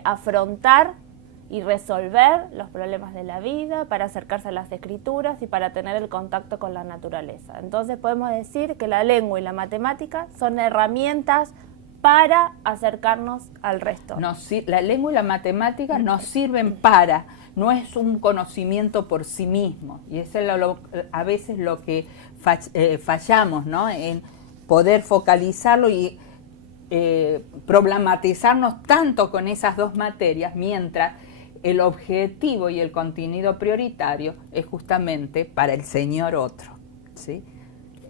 afrontar y resolver los problemas de la vida, para acercarse a las escrituras y para tener el contacto con la naturaleza. Entonces podemos decir que la lengua y la matemática son herramientas para acercarnos al resto. La lengua y la matemática nos sirven no es un conocimiento por sí mismo, y eso es a veces lo que fallamos, ¿no? En poder focalizarlo y problematizarnos tanto con esas dos materias, mientras el objetivo y el contenido prioritario es justamente para el Señor otro, ¿sí?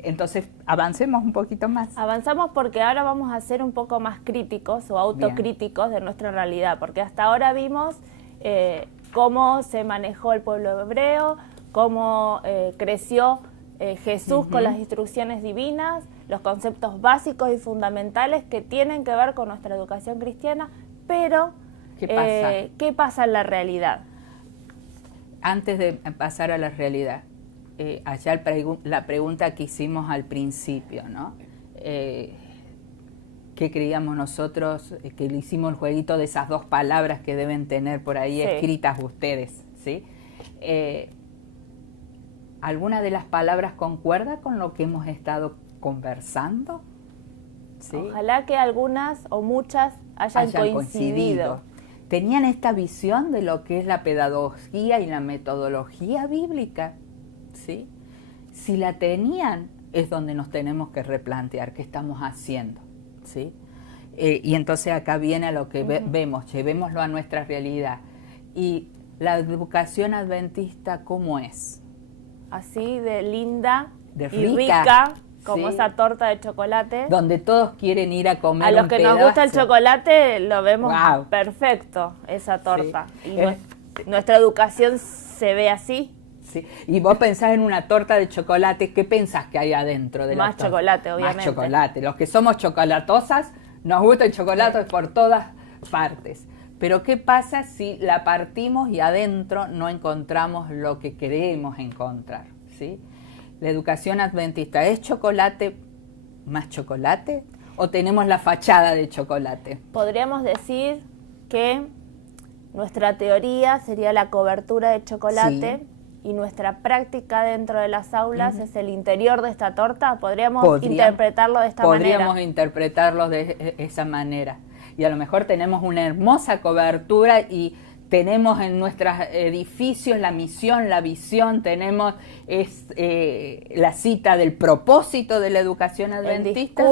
Entonces, avancemos un poquito más. Avanzamos porque ahora vamos a ser un poco más críticos o autocríticos de nuestra realidad, porque hasta ahora vimos cómo se manejó el pueblo hebreo, cómo creció Jesús con las instrucciones divinas, los conceptos básicos y fundamentales que tienen que ver con nuestra educación cristiana, pero ¿qué pasa en la realidad? Antes de pasar a la realidad, allá la pregunta que hicimos al principio, ¿no? ¿Qué creíamos nosotros? Que le hicimos el jueguito de esas dos palabras que deben tener por ahí escritas ustedes, ¿sí? ¿Alguna de las palabras concuerda con lo que hemos estado conversando? ¿Sí? Ojalá que algunas o muchas hayan coincidido. ¿Tenían esta visión de lo que es la pedagogía y la metodología bíblica? ¿Sí? Si la tenían, es donde nos tenemos que replantear qué estamos haciendo, ¿sí? Y entonces acá viene a lo que vemos, llevémoslo a nuestra realidad. ¿Y la educación adventista cómo es? Así de linda y rica, como esa torta de chocolate. Donde todos quieren ir a comer. A los que nos gusta el chocolate lo vemos wow. Perfecto, esa torta. Sí. Y nuestra educación se ve así. Sí. Y vos pensás en una torta de chocolate, ¿qué pensás que hay adentro de la torta? Más chocolate, obviamente. Más chocolate. Los que somos chocolatosas, nos gusta el chocolate por todas partes. Pero ¿qué pasa si la partimos y adentro no encontramos lo que queremos encontrar? ¿Sí? La educación adventista, ¿es chocolate más chocolate o tenemos la fachada de chocolate? Podríamos decir que nuestra teoría sería la cobertura de chocolate, sí, y nuestra práctica dentro de las aulas es el interior de esta torta. ¿Podríamos interpretarlo de esta manera? Podríamos interpretarlo de esa manera. Y a lo mejor tenemos una hermosa cobertura y tenemos en nuestros edificios la misión, la visión, tenemos la cita del propósito de la educación adventista,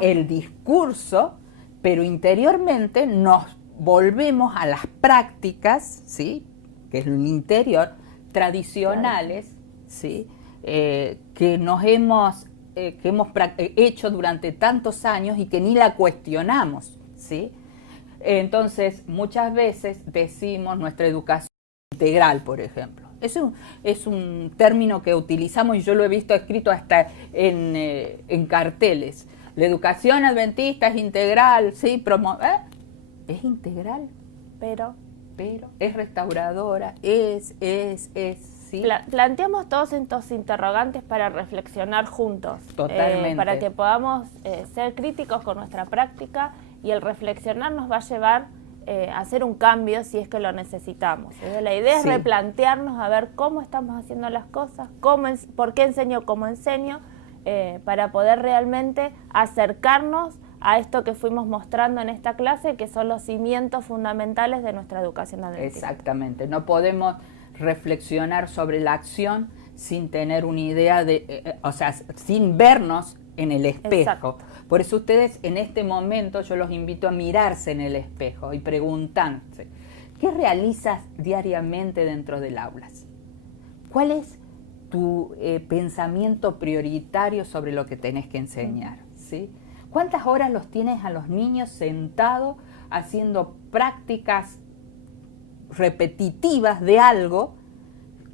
el discurso, pero interiormente nos volvemos a las prácticas, ¿sí?, que es el interior, tradicionales, claro, ¿sí?, que hemos hecho durante tantos años y que ni la cuestionamos, ¿sí? Entonces, muchas veces decimos nuestra educación integral, por ejemplo. Es un término que utilizamos y yo lo he visto escrito hasta en carteles. La educación adventista es integral, ¿sí? Es integral, pero es restauradora, sí. Planteamos todos estos interrogantes para reflexionar juntos. Totalmente. Para que podamos ser críticos con nuestra práctica, y el reflexionar nos va a llevar a hacer un cambio si es que lo necesitamos. La idea es replantearnos a ver cómo estamos haciendo las cosas, por qué enseño, cómo enseño, para poder realmente acercarnos a esto que fuimos mostrando en esta clase, que son los cimientos fundamentales de nuestra educación adventista. Exactamente, no podemos reflexionar sobre la acción sin tener una idea sin vernos en el espejo. Exacto. Por eso ustedes en este momento yo los invito a mirarse en el espejo y preguntarse, ¿qué realizas diariamente dentro del aula? ¿Cuál es tu pensamiento prioritario sobre lo que tenés que enseñar? ¿Sí? ¿Cuántas horas los tienes a los niños sentados haciendo prácticas repetitivas de algo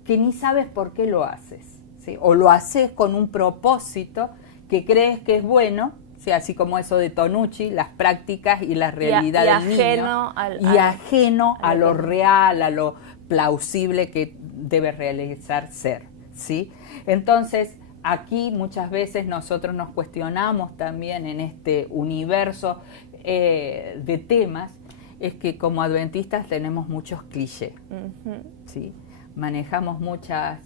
que ni sabes por qué lo haces? ¿Sí? O lo haces con un propósito que crees que es bueno, ¿sí? Así como eso de Tonucci, las prácticas y la realidad del niño. Ajeno a lo real, a lo plausible que debe realizar ser, ¿sí? Entonces, aquí muchas veces nosotros nos cuestionamos también en este universo de temas, es que como adventistas tenemos muchos clichés, ¿sí? Manejamos muchas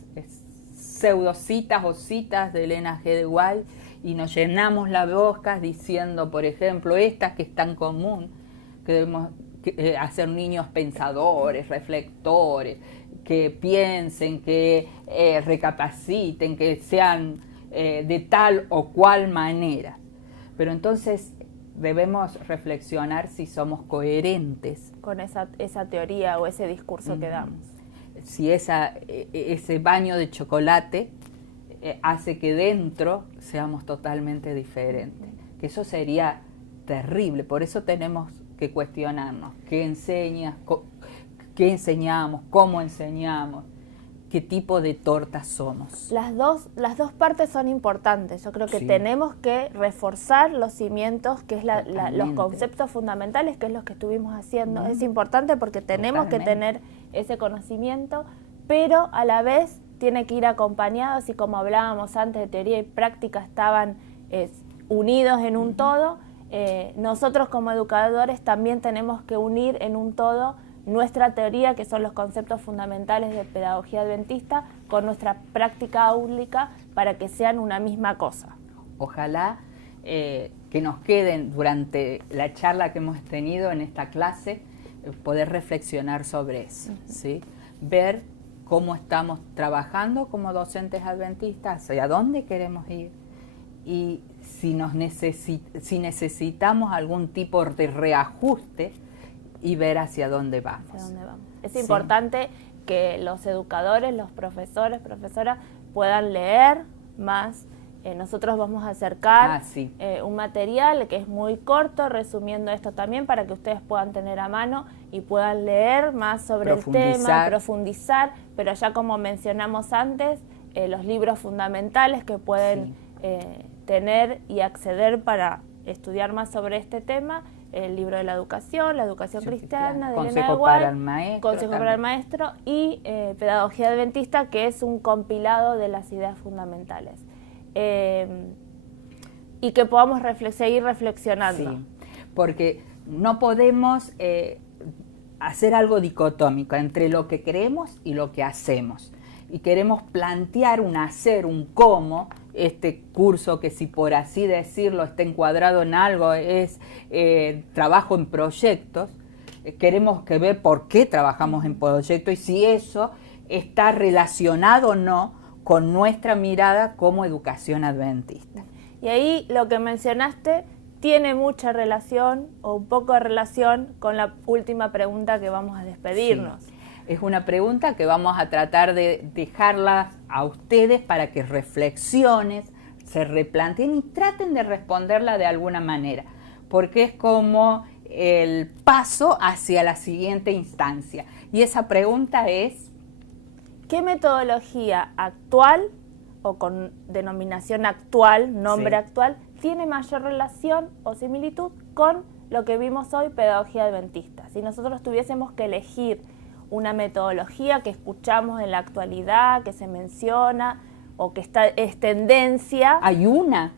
pseudocitas o citas de Elena G. de White y nos llenamos la boca diciendo, por ejemplo, estas que es tan común, que debemos hacer niños pensadores, reflectores, que piensen, que recapaciten, que sean de tal o cual manera. Pero entonces debemos reflexionar si somos coherentes con esa teoría o ese discurso que damos. Si ese baño de chocolate hace que dentro seamos totalmente diferentes. Que eso sería terrible. Por eso tenemos que cuestionarnos qué enseñamos, cómo enseñamos, qué tipo de torta somos. Las dos partes son importantes. Yo creo que tenemos que reforzar los cimientos, que es los conceptos fundamentales, que es lo que estuvimos haciendo. Es importante porque tenemos que tener ese conocimiento, pero a la vez tiene que ir acompañado, así como hablábamos antes de teoría y práctica estaban unidos en un todo. Nosotros como educadores también tenemos que unir en un todo nuestra teoría, que son los conceptos fundamentales de pedagogía adventista, con nuestra práctica áulica para que sean una misma cosa. Ojalá que nos queden durante la charla que hemos tenido en esta clase, poder reflexionar sobre eso, ¿sí? Ver cómo estamos trabajando como docentes adventistas, hacia dónde queremos ir y si necesitamos algún tipo de reajuste y ver hacia dónde vamos. Es importante que los educadores, los profesores, profesoras puedan leer más. Nosotros vamos a acercar sí. Un material que es muy corto, resumiendo esto también, para que ustedes puedan tener a mano y puedan leer más sobre el tema, profundizar, pero ya como mencionamos antes, los libros fundamentales que pueden tener y acceder para estudiar más sobre este tema, el libro de la educación cristiana, de Elena de White, Consejo para el Maestro y Pedagogía Adventista, que es un compilado de las ideas fundamentales. Y que podamos seguir reflexionando. Sí, porque no podemos hacer algo dicotómico entre lo que creemos y lo que hacemos. Y queremos plantear un hacer, un cómo. Este curso, que si por así decirlo está encuadrado en algo, es trabajo en proyectos. Queremos ver por qué trabajamos en proyectos y si eso está relacionado o no con nuestra mirada como educación adventista. Y ahí lo que mencionaste tiene mucha relación o un poco de relación con la última pregunta que vamos a despedirnos. Sí. Es una pregunta que vamos a tratar de dejarla a ustedes para que reflexionen, se replanteen y traten de responderla de alguna manera, porque es como el paso hacia la siguiente instancia. Y esa pregunta es: ¿qué metodología actual o con denominación actual, nombre actual, tiene mayor relación o similitud con lo que vimos hoy, pedagogía adventista? Si nosotros tuviésemos que elegir una metodología que escuchamos en la actualidad, que se menciona o que es tendencia. ¿Hay una?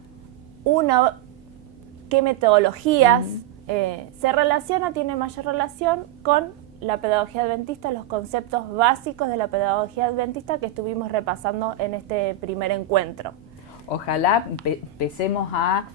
¿Qué metodologías se relaciona, tiene mayor relación con la pedagogía adventista, los conceptos básicos de la pedagogía adventista que estuvimos repasando en este primer encuentro? Ojalá empecemos a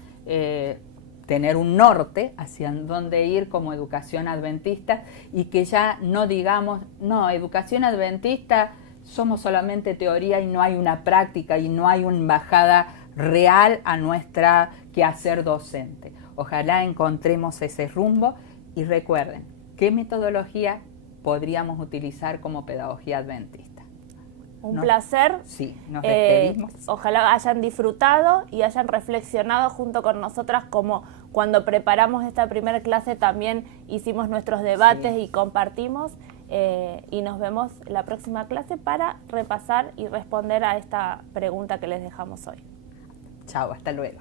tener un norte hacia dónde ir como educación adventista y que ya no digamos, no, educación adventista somos solamente teoría y no hay una práctica y no hay una embajada real a nuestra quehacer docente. Ojalá encontremos ese rumbo y recuerden, ¿qué metodología podríamos utilizar como pedagogía adventista? Un placer. Sí, nos despedimos. Ojalá hayan disfrutado y hayan reflexionado junto con nosotras, como cuando preparamos esta primera clase también hicimos nuestros debates y compartimos. Y nos vemos la próxima clase para repasar y responder a esta pregunta que les dejamos hoy. Chao, hasta luego.